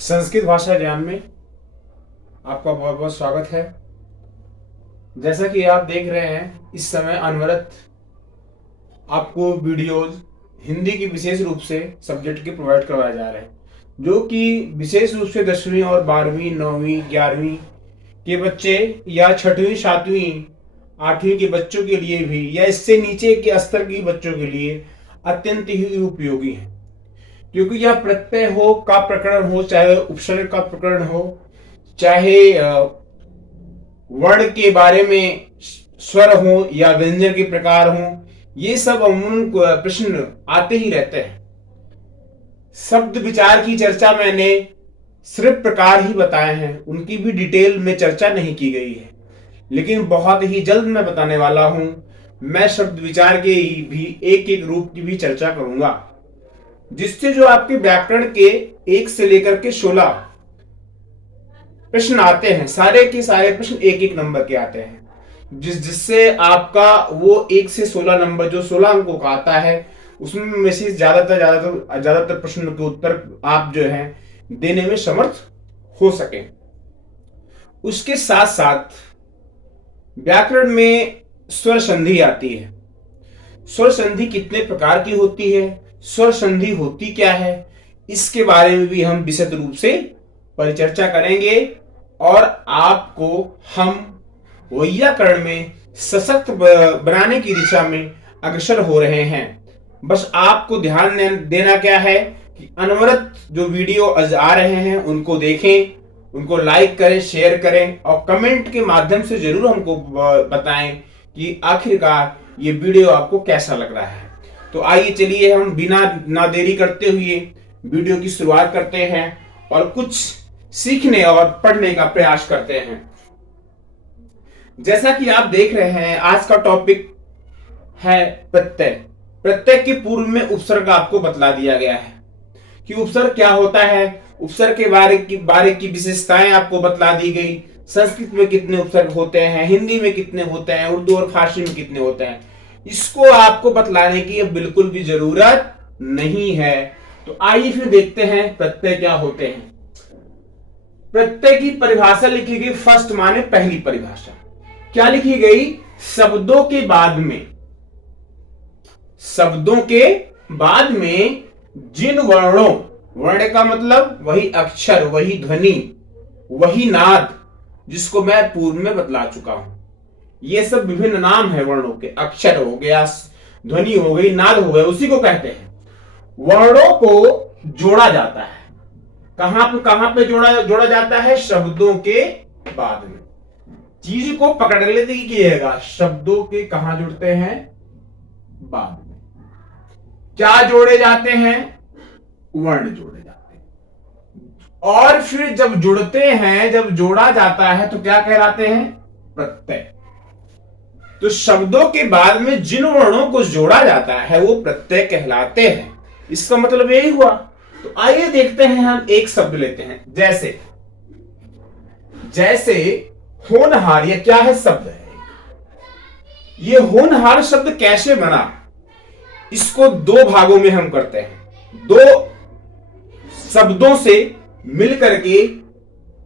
संस्कृत भाषा ज्ञान में आपका बहुत बहुत स्वागत है। जैसा कि आप देख रहे हैं, इस समय अनवरत आपको वीडियोज हिंदी की विशेष रूप से सब्जेक्ट के प्रोवाइड करवाए जा रहे हैं, जो कि विशेष रूप से 10वीं और 12वीं 9वीं 11वीं के बच्चे या 6वीं 7वीं 8वीं के बच्चों के लिए भी या इससे नीचे के स्तर के बच्चों के लिए अत्यंत ही उपयोगी है। क्योंकि यह प्रत्यय हो का प्रकरण हो, चाहे उपसर्ग का प्रकरण हो, चाहे वर्ण के बारे में स्वर हो या व्यंजन के प्रकार हो, ये सब अमूमन प्रश्न आते ही रहते हैं। शब्द विचार की चर्चा मैंने सिर्फ प्रकार ही बताए हैं, उनकी भी डिटेल में चर्चा नहीं की गई है, लेकिन बहुत ही जल्द मैं बताने वाला हूं। मैं शब्द विचार के भी एक एक रूप की भी चर्चा करूंगा, जिससे जो आपके व्याकरण के 1 से लेकर के 16 प्रश्न आते हैं, सारे के सारे प्रश्न एक एक नंबर के आते हैं, जिससे आपका वो 1 से 16 नंबर जो 16 अंकों का आता है, उसमें से ज्यादातर प्रश्नों के उत्तर आप जो है देने में समर्थ हो सके। उसके साथ साथ व्याकरण में स्वर संधि आती है। स्वर संधि कितने प्रकार की होती है, स्वर संधि होती क्या है, इसके बारे में भी हम विशद रूप से परिचर्चा करेंगे और आपको हम वैयाकरण में सशक्त बनाने की दिशा में अग्रसर हो रहे हैं। बस आपको ध्यान देना क्या है कि अनवरत जो वीडियो आ रहे हैं उनको देखें, उनको लाइक करें, शेयर करें और कमेंट के माध्यम से जरूर हमको बताएं कि आखिरकार ये वीडियो आपको कैसा लग रहा है। तो आइए चलिए हम बिना ना देरी करते हुए वीडियो की शुरुआत करते हैं और कुछ सीखने और पढ़ने का प्रयास करते हैं। जैसा कि आप देख रहे हैं, आज का टॉपिक है प्रत्यय। प्रत्यय के पूर्व में उपसर्ग आपको बतला दिया गया है कि उपसर्ग क्या होता है, उपसर्ग के बारे की विशेषताएं आपको बतला दी गई। संस्कृत में कितने उपसर्ग होते हैं, हिंदी में कितने होते हैं, उर्दू और फारसी में कितने होते हैं, इसको आपको बतलाने की अब बिल्कुल भी जरूरत नहीं है। तो आइए फिर देखते हैं प्रत्यय क्या होते हैं। प्रत्यय की परिभाषा लिखी गई, फर्स्ट माने पहली परिभाषा क्या लिखी गई, शब्दों के बाद में, शब्दों के बाद में जिन वर्णों, वर्ण का मतलब वही अक्षर, वही ध्वनि, वही नाद, जिसको मैं पूर्व में बतला चुका हूं। ये सब विभिन्न नाम है वर्णों के, अक्षर हो गया, ध्वनि हो गई, नाद हो गया, उसी को कहते हैं। वर्णों को जोड़ा जाता है। कहां पे जोड़ा जाता है, शब्दों के बाद में। चीज को पकड़ लेते कीजिएगा, शब्दों के कहां जुड़ते हैं, बाद में। क्या जोड़े जाते हैं, वर्ण जोड़े जाते हैं। और फिर जब जुड़ते हैं, जब जोड़ा जाता है तो क्या कहलाते हैं, प्रत्यय। तो शब्दों के बाद में जिन वर्णों को जोड़ा जाता है वो प्रत्यय कहलाते हैं। इसका मतलब यही हुआ। तो आइए देखते हैं, हम एक शब्द लेते हैं, जैसे होनहार। ये क्या है, शब्द है। ये होनहार शब्द कैसे बना, इसको 2 भागों में हम करते हैं। 2 शब्दों से मिलकर के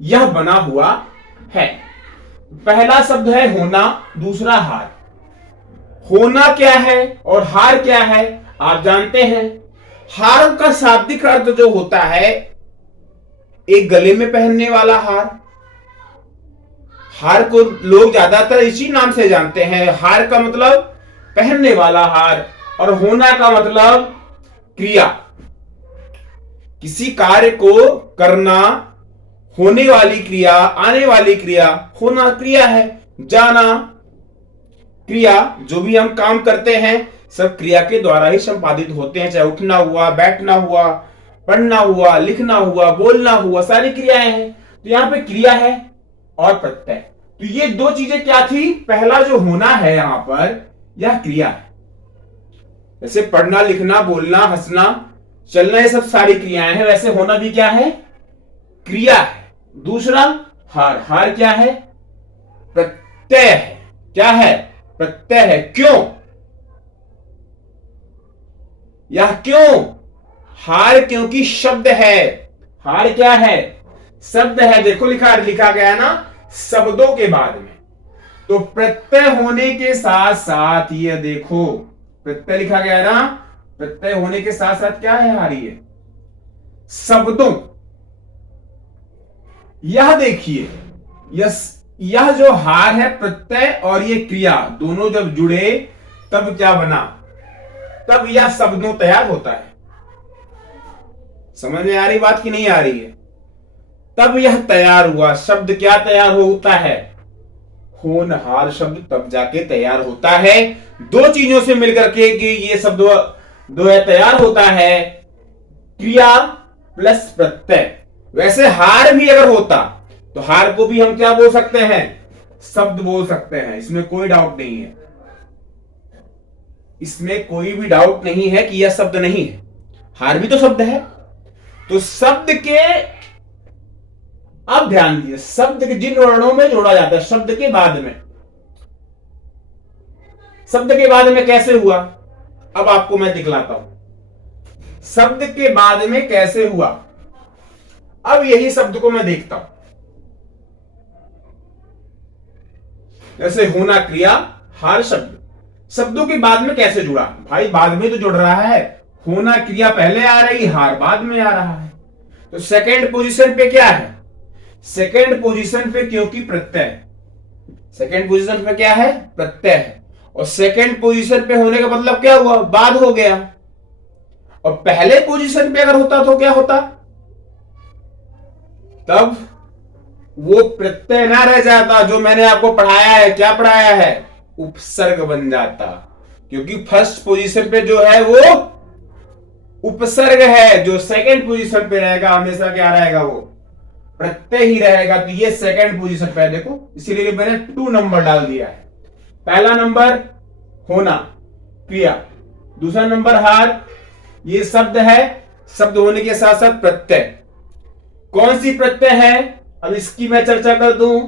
यह बना हुआ है। पहला शब्द है होना, दूसरा हार। होना क्या है और हार क्या है आप जानते हैं। हार का शाब्दिक अर्थ जो होता है, एक गले में पहनने वाला हार। हार को लोग ज्यादातर इसी नाम से जानते हैं। हार का मतलब पहनने वाला हार, और होना का मतलब क्रिया, किसी कार्य को करना, होने वाली क्रिया, आने वाली क्रिया। होना क्रिया है, जाना क्रिया। जो भी हम काम करते हैं सब क्रिया के द्वारा ही संपादित होते हैं, चाहे उठना हुआ, बैठना हुआ, पढ़ना हुआ, लिखना हुआ, बोलना हुआ, सारी क्रियाएं हैं। तो यहां पे क्रिया है और प्रत्यय। तो ये 2 चीजें क्या थी, पहला जो होना है यहां पर, यह क्रिया है। जैसे पढ़ना, लिखना, बोलना, हंसना, चलना, ये सब सारी क्रियाएं हैं, वैसे होना भी क्या है, क्रिया है। दूसरा हार। हार क्या है, प्रत्यय है। क्या है, प्रत्यय है। क्यों, यह क्यों, हार क्योंकि शब्द है। हार क्या है? शब्द है। देखो लिखा गया है ना, शब्दों के बाद में। तो प्रत्यय होने के साथ साथ ये देखो, प्रत्यय लिखा गया है ना, प्रत्यय होने के साथ साथ क्या है हारी है? शब्दों। यह देखिए, यह जो हार है, प्रत्यय और ये क्रिया दोनों जब जुड़े तब क्या बना? तब यह शब्दों तैयार होता है। समझ में आ रही बात की नहीं आ रही है? तब यह तैयार हुआ। शब्द क्या तैयार होता है? होनहार शब्द तब जाके तैयार होता है। दो चीजों से मिलकर के कि ये शब्द दो है तैयार होता है, क्रिया प्लस प्रत्यय। वैसे हार भी अगर होता तो हार को भी हम क्या बोल सकते हैं? शब्द बोल सकते हैं। इसमें कोई डाउट नहीं है, इसमें कोई भी डाउट नहीं है कि यह शब्द नहीं है। हार भी तो शब्द है। तो शब्द के, अब ध्यान दिए, शब्द के जिन वर्णों में जोड़ा जाता है, शब्द के बाद में, शब्द के बाद में कैसे हुआ? अब आपको मैं दिखलाता हूं शब्द के बाद में कैसे हुआ। अब यही शब्द को मैं देखता हूं, जैसे होना क्रिया, हार शब्द, शब्दों के बाद में कैसे जुड़ा? भाई बाद में तो जुड़ रहा है। होना क्रिया पहले आ रही, हार बाद में आ रहा है। तो सेकेंड पोजीशन पे क्या है? सेकेंड पोजीशन पे क्योंकि प्रत्यय, सेकेंड पोजीशन पे क्या है? प्रत्यय है। और सेकेंड पोजीशन पे होने का मतलब क्या हुआ? बाद हो गया। और पहले पोजीशन पे अगर होता तो क्या होता? तब वो प्रत्यय ना रह जाता। जो मैंने आपको पढ़ाया है, क्या पढ़ाया है? उपसर्ग बन जाता। क्योंकि फर्स्ट पोजीशन पे जो है वो उपसर्ग है, जो सेकंड पोजीशन पे रहेगा हमेशा क्या रहेगा? वो प्रत्यय ही रहेगा। तो ये सेकंड पोजीशन पे है, देखो, इसीलिए मैंने 2 नंबर डाल दिया है। पहला नंबर होना क्रिया, दूसरा नंबर हार, ये शब्द है। शब्द होने के साथ साथ प्रत्यय। कौन सी प्रत्यय है? अब इसकी मैं चर्चा कर दूं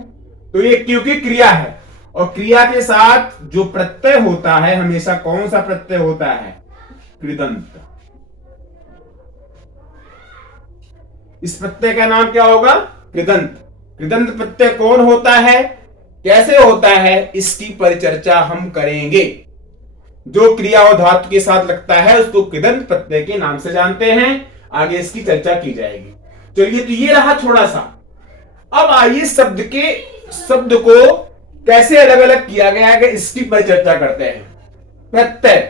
तो ये क्योंकि क्रिया है, और क्रिया के साथ जो प्रत्यय होता है हमेशा कौन सा प्रत्यय होता है? कृदंत। इस प्रत्यय का नाम क्या होगा? कृदंत। कृदंत प्रत्यय कौन होता है, कैसे होता है, इसकी परिचर्चा हम करेंगे। जो क्रिया और धातु के साथ लगता है उसको कृदंत प्रत्यय के नाम से जानते हैं। आगे इसकी चर्चा की जाएगी। चलिए, तो ये रहा थोड़ा सा। अब आइए शब्द को कैसे अलग अलग किया गया है इसकी परिचर्चा करते हैं। प्रत्यय,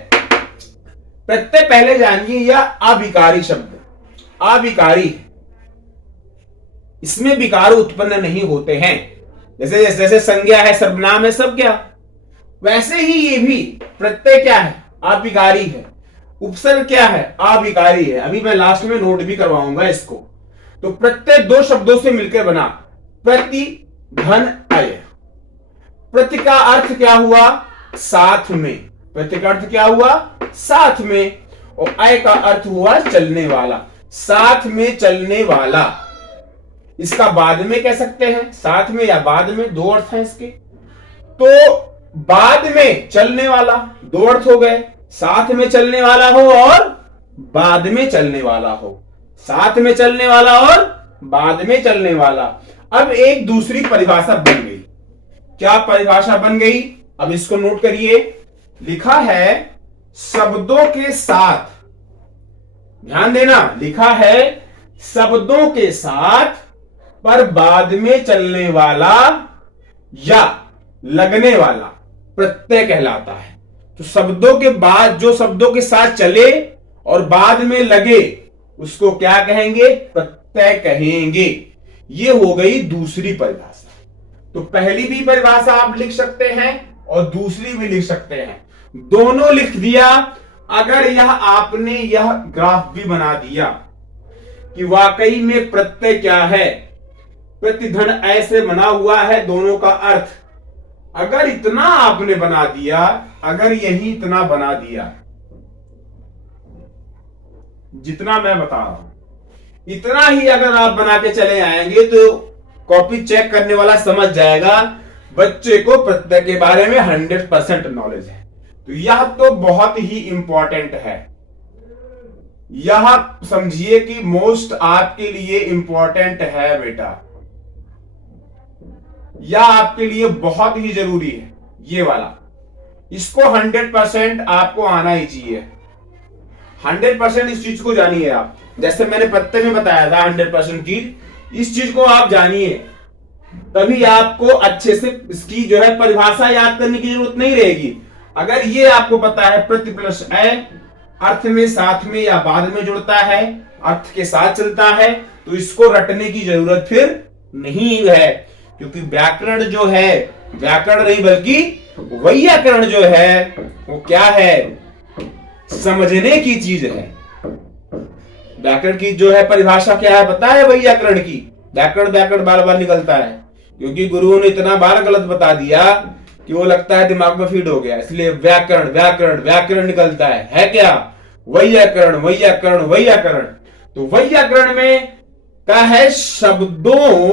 प्रत्यय पहले जानिए, यह अविकारी शब्द, अविकारी, इसमें विकार उत्पन्न नहीं होते हैं। जैसे जैसे संज्ञा है, सर्वनाम है, सब क्या, वैसे ही ये भी प्रत्यय क्या है? अविकारी है। उपसर्ग क्या है? अविकारी है। अभी मैं लास्ट में नोट भी करवाऊंगा इसको। तो प्रत्यय 2 शब्दों से मिलकर बना, प्रति, धन, अय। प्रति का अर्थ क्या हुआ? साथ में। प्रति का अर्थ क्या हुआ? साथ में। और अय का अर्थ हुआ चलने वाला, साथ में चलने वाला। इसका बाद में कह सकते हैं, साथ में या बाद में, 2 अर्थ हैं इसके। तो बाद में चलने वाला, 2 अर्थ हो गए। साथ में चलने वाला हो और बाद में चलने वाला हो, साथ में चलने वाला और बाद में चलने वाला। अब एक दूसरी परिभाषा बन गई। क्या परिभाषा बन गई? अब इसको नोट करिए। लिखा है शब्दों के साथ, ध्यान देना, लिखा है शब्दों के साथ पर बाद में चलने वाला या लगने वाला प्रत्यय कहलाता है। तो शब्दों के बाद जो शब्दों के साथ चले और बाद में लगे उसको क्या कहेंगे? प्रत्यय कहेंगे। ये हो गई दूसरी परिभाषा। तो पहली भी परिभाषा आप लिख सकते हैं और दूसरी भी लिख सकते हैं, दोनों लिख दिया। अगर यह आपने यह ग्राफ भी बना दिया कि वाकई में प्रत्यय क्या है, प्रतिधन ऐसे बना हुआ है, दोनों का अर्थ, अगर इतना आपने बना दिया, अगर यही इतना बना दिया, जितना मैं बता रहा हूं, इतना ही अगर आप बना के चले आएंगे तो कॉपी चेक करने वाला समझ जाएगा बच्चे को प्रत्यय के बारे में 100% नॉलेज है। तो यह तो बहुत ही इंपॉर्टेंट है। यह समझिए कि मोस्ट आपके लिए इंपॉर्टेंट है बेटा, यह आपके लिए बहुत ही जरूरी है। ये वाला, इसको 100% आपको आना ही चाहिए। 100% इस चीज को जानिए आप, जैसे मैंने पत्ते में बताया था 100% चीज, इस चीज को आप जानिए, तभी आपको अच्छे से इसकी जो है परिभाषा याद करने की जरूरत नहीं रहेगी। अगर ये आपको पता है प्रति प्लस ए अर्थ में साथ में या बाद में जुड़ता है, अर्थ के साथ चलता है, तो इसको रटने की जरूरत फिर नहीं है, क्योंकि व्याकरण जो है, व्याकरण नहीं बल्कि वैयाकरण जो है वो क्या है, समझने की चीज है। व्याकरण की जो है परिभाषा क्या है पता है वैयाकरण की? व्याकरण व्याकरण बार बार निकलता है, क्योंकि गुरुओं ने इतना बार गलत बता दिया कि वो लगता है दिमाग में फीड हो गया, इसलिए व्याकरण व्याकरण व्याकरण निकलता है क्या? वैयाकरण वैयाकरण वैयाकरण। तो वैयाकरण में क्या है, शब्दों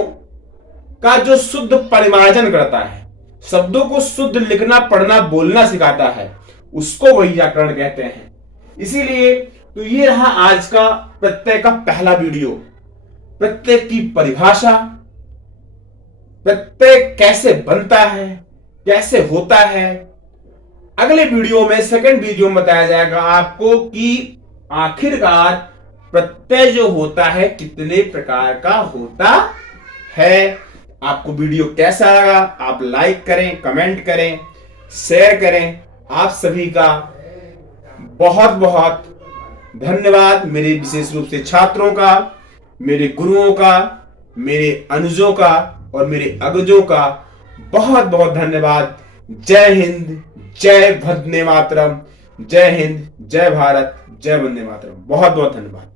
का जो शुद्ध परिमार्जन करता है, शब्दों को शुद्ध लिखना पढ़ना बोलना सिखाता है, उसको वैयाकरण कहते हैं। इसीलिए तो ये रहा आज का प्रत्यय का पहला वीडियो, प्रत्यय की परिभाषा, प्रत्यय कैसे बनता है, कैसे होता है। अगले वीडियो में, सेकंड वीडियो में बताया जाएगा आपको कि आखिरकार प्रत्यय जो होता है कितने प्रकार का होता है। आपको वीडियो कैसा लगा आप लाइक करें, कमेंट करें, शेयर करें। आप सभी का बहुत बहुत धन्यवाद, मेरे विशेष रूप से छात्रों का, मेरे गुरुओं का, मेरे अनुजों का और मेरे अग्रजों का बहुत बहुत धन्यवाद। जय हिंद, जय वंदे मातरम, जय हिंद, जय भारत, जय वंदे मातरम। बहुत बहुत धन्यवाद।